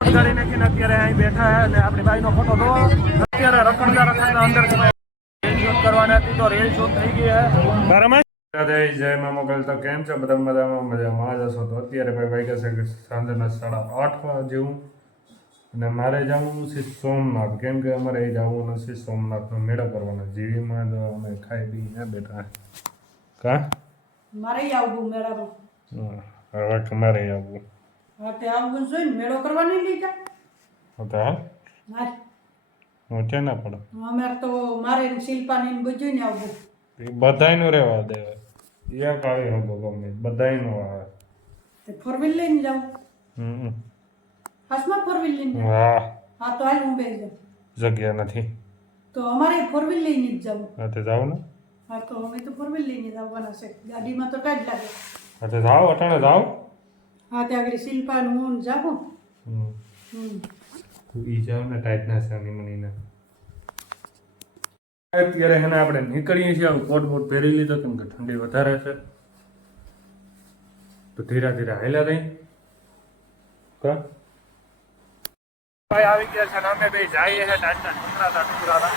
કરીને અત્યારે અહીં બેઠા હે અને આપણી બાઈનો ફોટો દો. અત્યારે રખડતા અંદર રેલ શૂટ કરવાની હતી તો રેલ શૂટ થઈ ગઈ હે. બરાબર. જય મા મોગલ. તો કેમ છો બધા? મજામાં જશો. તો અત્યારે ભાઈ વાગ્યા છે સાંજના 8:30 જેવું અને મારે જવું છે સોમનાથ, કેમ કે અમારે એ જવાનું છે સોમનાથનો મેળો કરવાનો. જીવીમાં તો અમે ખાઈ પી ને બેઠા. કા મારે આવવું મેળામાં? હવે તમારે આવવું. હા તે આવવું જોઈએ ને, મેળો કરવાની લીધા તો ના હું છે ના પડે. અમારે તો મારે શિલ્પાની બધું ને આવવું. એ બધાયનું રહેવા દે. એક આવી હતો ગમે બધાયનું આવે. તે ફોર વ્હીલ લઈને જાઉં? હાસમાં ફોર વ્હીલ લઈને? હા હા તો હાલ હું બેસી જાઉં. જગ્યા નથી તો અમારે ફોર વ્હીલ લઈને જ જવું. હા તે જાઓ ને. હા તો અમે તો ફોર વ્હીલ લઈને જવાના છે, ગાડીમાં તો ટાઈટ લાગે. હા તે જાઓ, અટાણે જાઓ. હા તે આગળ શિલ્પાનું હું જાઉં. તું ઈ જાવ ને ટાઈટ ના છે મનીને. અત્યારે હે ને આપણે નીકળીએ છીએ. કોટ બોટ પહેરી લીધો કેમ કે ઠંડી વધારે છે, તો ધીરે ધીરે હાલ્યા રહી. કા ભાઈ આવી ગયા છે ને અમે બે જઈએ છે ટાટા ટુકડા.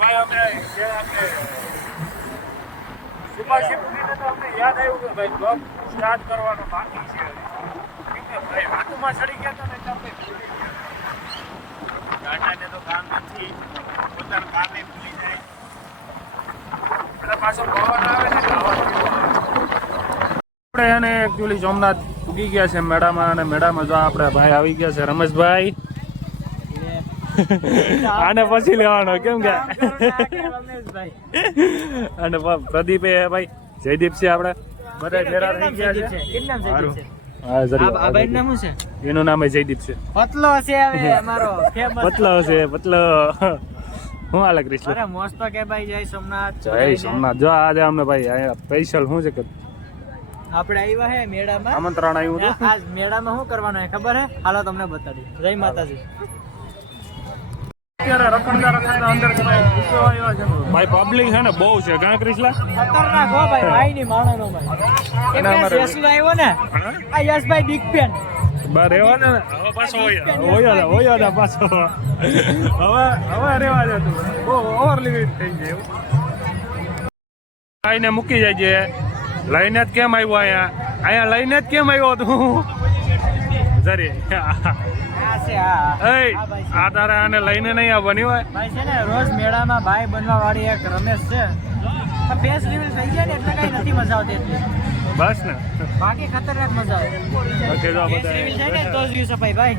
ભાઈ અમે જે આપણે સુભાષિપ તો અમને યાદ આવ્યું કે ભાઈ બ્લોગ સ્ટાર્ટ કરવાનો બાકી છે. ભાઈ હાથમાં ચડી ગયા હતા ને આપણે ભૂલી ગયા. ટાટાને તો કામ નથી, પોતાનું કામે ભૂલી જાય અને પાછો પવન આવે ને આપણે એને એકચ્યુઅલી સોમનાથ ઉગી ગયા છે મેળામાં. અને મેળામાં જો આપણે ભાઈ આવી ગયા છે રમેશભાઈ. આને પછી લેવાનો કેમ કે અને પ્રદીપ એ ભાઈ જયદીપ છે. આપણે બધા ફેરા થઈ ગયા છે. એનું નામ જયદીપ છે. પતલો છે હવે અમારો પતલો છે પતલો. હું હાલે કૃષ્ણ? અરે મોસ્ત કે ભાઈ જય સોમનાથ. જય સોમનાથ. જો આજે અમને ભાઈ અહીંયા સ્પેશિયલ શું છે કે આપણે આવ્યા હે મેળામાં. આમંત્રણ આવ્યું હતું. આજ મેળામાં શું કરવાનું હે ખબર હે? હાલો તમને બતાડી. જય માતાજી. અત્યારે રખડતા અંદર ભાઈ પબ્લિક છે ને બહુ છે. કાં કૃષ્ણ? ખતરનાક હો ભાઈ. ભાઈ ની માણો નો ભાઈ. એક યશલો આવ્યો ને, આ યશભાઈ બિગ ફેન. બા રેવા ને હવે પાછો હોય પાછો હવે રેવા દે. તું બહુ ઓવર લિમિટ થઈ જાય. આઈને મૂકી જાય છે. લઈને જ કેમ આવ્યો અહીંયા લઈને જ કેમ આવ્યો તું જરી? આ તારે આને લઈને નહીં આવવાની હોય. ભાઈ છે ને રોજ મેળામાં ભાઈ બનવા વાળી એક રમેશ છે. ફેસ રિવીલ થઈ જાય ને એટલે કઈ નથી મજા આવતી એટલી. બસ ને બાકી ખતરનાક મજા આવે. ઓકે જો ફેસ રિવીલ થાય ને તો જ વ્યૂ સપાય ભાઈ.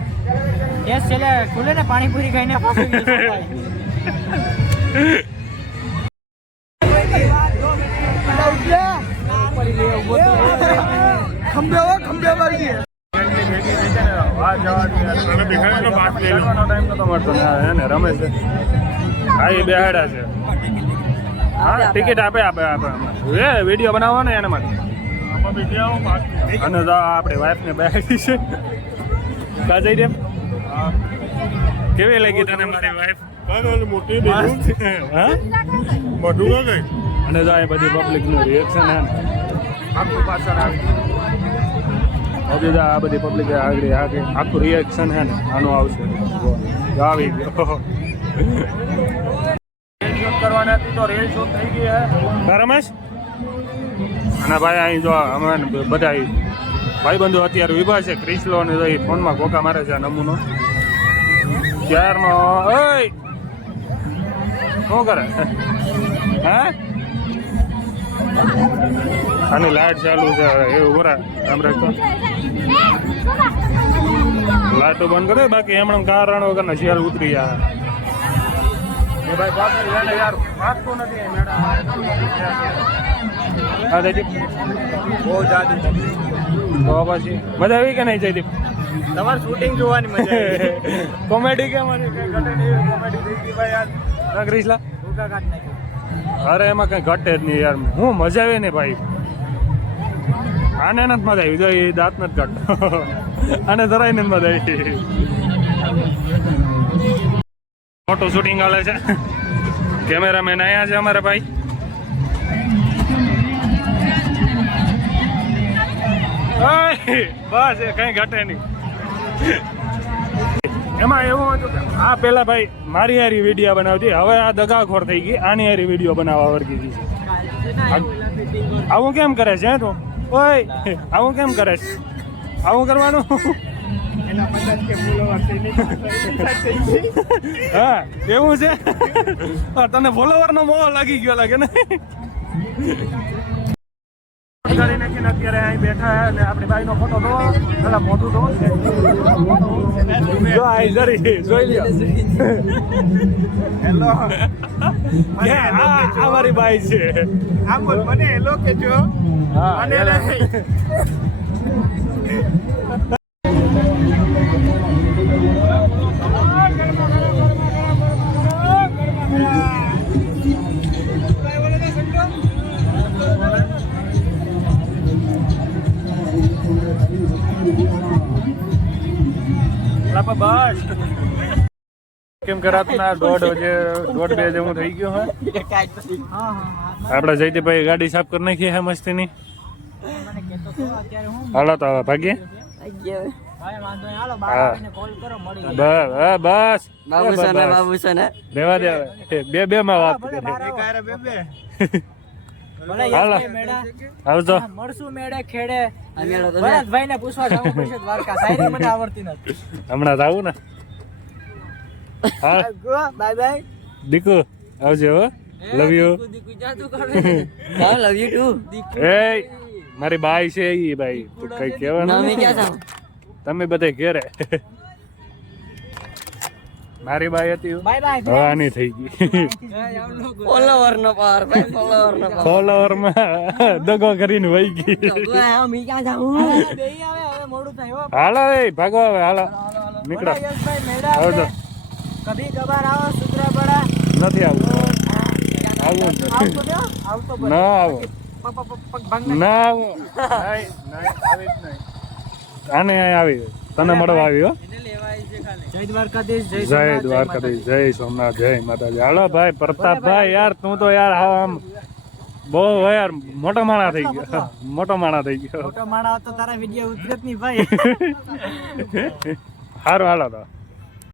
ફેસ છેલ્લે ખુલે ને પાણીપુરી ખાઈને પાછું વ્યૂ સપાય. ખંભે વાળી રમેશ હા એ બેહાડા છે. હા ટિકિટ આપે વિડીયો બનાવવો ને એના માટે. અને આપણી વાઈફને બેહાડી છે. કા જઈ દે. કેવી લાગી તને મારી વાઈફ? મોટી અને જો એ બધી પબ્લિકનું રિએક્શન હે આખું પાછળ આવી આ બધી પબ્લિક આગળ આખું રિએક્શન હે ને આનું આવશે. આવી ગયો રેલ શૂટ કરવાની હતી તો રેલ શૂટ થઈ ગઈ હે. રમેશ અને ભાઈ અહીં જો અમે બધા ભાઈબંધુ અત્યારે વિભા છે. ક્રિસ્લો ને એ ફોનમાં ગોકા મારે છે નમૂનો ક્યારનો. ઓય શું કરે? હા આની લાઈટ ચાલુ છે એવું બરા આમ રાખતો. લાઈટો બંધ કરે બાકી એમણે કારણ વગર ને શિયાળ ઉતરી જાય. એ ભાઈ બાપુ યાર વાગતું નથી. હા જયદીપ બહુ જાદુ તો પછી મજા આવી કે નહીં જયદીપ? તમારે શૂટિંગ જોવાની મજા આવે. કોમેડી કેમ હતી? કઈ ઘટે નહીં. કોમેડી થઈ ગઈ ભાઈ યાર. ક્રિશલા ભૂકા કાઢ નાખ્યો. અરે એમાં કઈ ઘટે જ નહીં યાર. હું મજા આવે ને ભાઈ. આને નથી મજા આવી. જો એ દાંત નથી કાઢતો. આને જરાય નથી મજા આવી. ફોટો શૂટિંગ હાલે છે. કેમેરામેન અહીંયા છે અમારા ભાઈ. બસ એ કઈ ઘટે નહીં. એમાં એવું હતું કે આ પેલા ભાઈ મારી હારી વિડીયો બનાવતી, હવે આ દગાખોર થઈ ગઈ, આની હારી વિડીયો બનાવવા વર્ગી ગઈ છે. આવું કેમ કરે છે તું? ઓય આવું કેમ કરે છે? આવું કરવાનું? હા એવું છે. તને ફોલોવર નો મોહ લાગી ગયો લાગે ને. કરી નાખીને અત્યારે અહીં બેઠા હે અને આપણી બાઈનો ફોટો દો, પેલા મોઢું દો. જો આ જરી જોઈ લ્યો. હેલો આ મારી બાઈ છે. આમ બોલ, મને હેલો કેજો. હા અને બસ કેમ કે રાતના 1:30 જેવું થઈ ગયું હે. આપણે જયદીપભાઈ ગાડી સાફ કરી નાખી હે મસ્તીની. હાલો તો હવે ભાગીએ. બસ રેવા દે, બે માં વાત કરે. આવજો. મળશું મેળે ખેડે. ભરતભાઈ ને પૂછવા જવું પડશે દ્વારકા. શાયરી મને આવડતી નથી. હમણાં જ આવું ને. હા બાય બાય. દીકુ આવજો હો. Love you. Love you too. એ મારી બાઈ છે ઈ બાઈ કઈ કહેવાનું. તમે બધે ઘેરે. મારી બાઈ હતી બાય બાય. હવાની થઈ ગઈ. ફોલોવર માં દગો કરીને વહી ગઈ. હાલો એ ભાગો હવે હાલો નીકળો. આવજો. કભી કભાર આવો સુત્રાપાડા. નથી આવું. આવું ના આવો ના આવો. આવી જ નહીં. આને આવી તને મળવા આવી હો. જય દ્વારકાધીશ. જય દ્વારકાધીશ. જય સોમનાથ. જય માતાજી. હાલો ભાઈ પ્રતાપભાઈ યાર તું તો યાર આમ બહુ યાર મોટો માણા થઈ ગયો. મોટો માણા થઈ ગયો. મોટો માણા તો તારા વિડીયો ઉતરત નહીં ભાઈ. સારું હાલો તો.